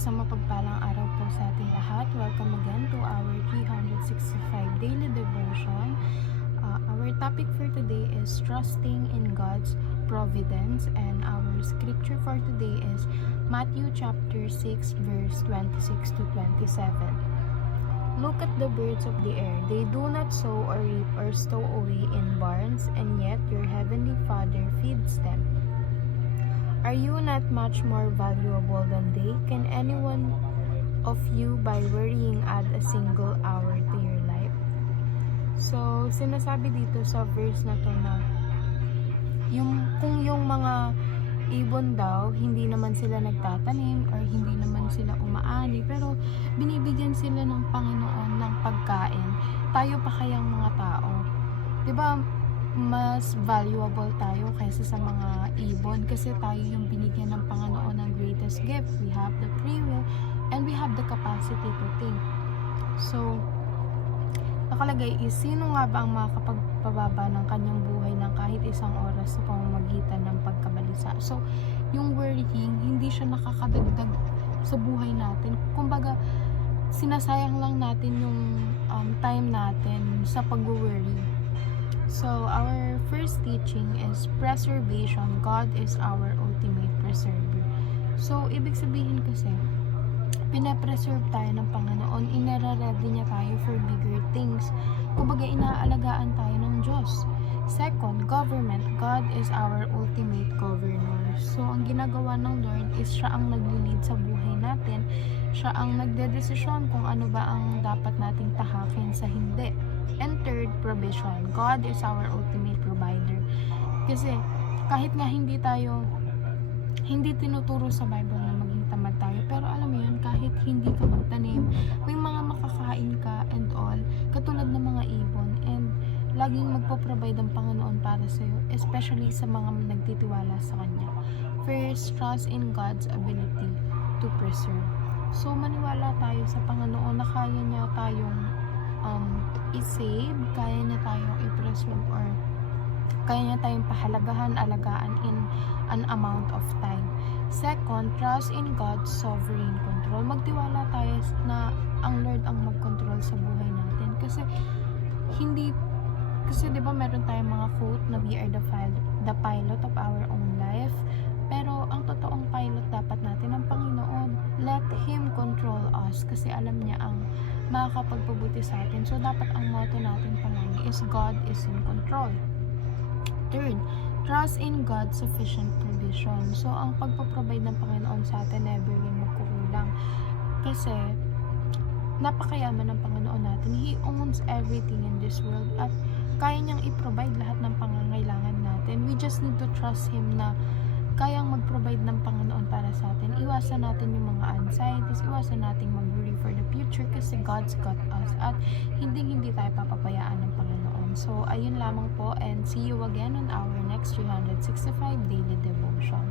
Isang mapagpalang araw po sa ating lahat. Welcome again to our 365 daily devotion. Our topic for today is trusting in God's providence, and our scripture for today is Matthew chapter 6 verse 26 to 27. Look at the birds of the air. They do not sow or reap or stow away in barns, and yet your heavenly Father feeds them. Are you not much more valuable than they? Can anyone of you by worrying add a single hour to your life? So, sinasabi dito sa verse na to na kung yung mga ibon daw, hindi naman sila nagtatanim or hindi naman sila umaani, pero binibigyan sila ng Panginoon ng pagkain. Tayo pa kayang mga tao? 'Di ba? Mas valuable tayo kaysa sa mga ibon kasi tayo yung binigyan ng Panginoon ng greatest gift. We have the free will and we have the capacity to think. So, nakalagay is, sino nga ba ang makakapagpababa ng kanyang buhay ng kahit isang oras sa pamamagitan ng pagkabalisa? So, yung worrying, hindi siya nakakadagdag sa buhay natin. Kumbaga, sinasayang lang natin yung time natin sa pag-worry. So, our first teaching is preservation. God is our ultimate preserver. So, ibig sabihin kasi, pinapreserve tayo ng Panginoon, inare-ready niya tayo for bigger things. Kumbaga, inaalagaan tayo ng Diyos. Second, government. God is our ultimate governor. So, ang ginagawa ng Lord is siya ang nag-lead sa buhay natin. Siya ang nagdedesisyon kung ano ba ang dapat nating tahakin sa hindi. And third, provision. God is our ultimate provider. Kasi, kahit nga hindi tinuturo sa Bible na maging tamad tayo, pero alam mo yun, kahit hindi ka magtanim, may mga makakain ka and all, katulad ng mga ibon, and laging magpo-provide ang Panginoon para sa'yo, especially sa mga nagtitiwala sa Kanya. First, trust in God's ability to preserve. So, maniwala tayo sa Panginoon na kaya niya tayong i-save, kaya niya tayong i-preserve, or kaya niya tayong pahalagahan, alagaan in an amount of time. Second, trust in God's sovereign control. Magtiwala tayo na ang Lord ang mag-control sa buhay natin. Kasi di ba meron tayong mga quote na we are the pilot of our own life. Pero ang totoong pilot dapat natin ang Panginoon. Let Him control us kasi alam niya ang makakapagpabuti sa atin. So, dapat ang motto natin palagi is God is in control. Third, trust in God's sufficient provision. So, ang pagpaprovide ng Panginoon sa atin never rin magkukulang. Kasi, napakayaman ng Panginoon natin. He owns everything in this world at kaya niyang i-provide lahat ng pangangailangan natin. We just need to trust Him na kayang mag-provide ng Panginoon para sa atin. Iwasan natin yung mga anxieties, iwasan natin mag-worry for the future kasi God's got us at hindi tayo papabayaan ng Panginoon. So, ayun lamang po, and see you again on our next 365 daily devotion.